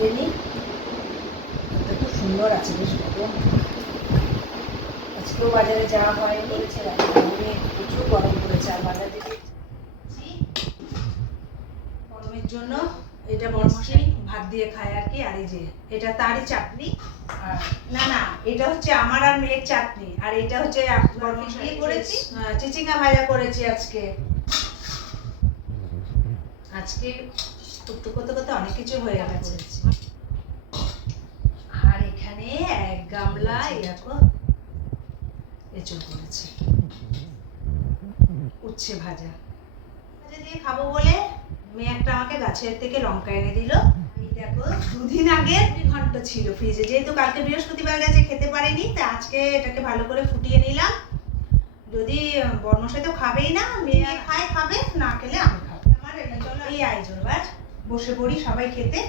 ছেড়ে নিই। খুব সুন্দর আছে, বেশ গরম। আজকেও বাজারে যাওয়া হয়নি, বলেছে গরমে প্রচুর গরম পড়েছে। আর বাজার থেকে গরমের জন্য এটা বড়মশাই ভাত দিয়ে খায় আর কি। আর এই যে এটা তারই চাটনি। আর না না, এটা হচ্ছে আমার আর মেয়ের চাটনি। আর এটা হচ্ছে বড়মশাই করেছি, চিচিঙ্গা ভাজা করেছি আজকে। আজকে টুকটুক করতে করতে অনেক কিছু হয়ে গেছে। আর এখানে এক গামলা এরকম এঁচড় করেছি, উচ্ছে ভাজা দিয়ে খাবো বলে মেয়ে একটা আমাকে গাছের থেকে লঙ্কা এনে দিল। এই দেখো, দুদিন আগে ঘন্ট ছিল ফ্রিজে, যেহেতু কালকে বৃহস্পতিবার গেছে খেতে পারিনি, তাই আজকে এটাকে ভালো করে ফুটিয়ে নিলাম। যদি বর্মশাই তো খাবেই না, মেয়ে খায় খাবে, না খেলে আমি খাবো। আমার এই আয়োজন, বাস বসে পড়ি সবাই খেতে।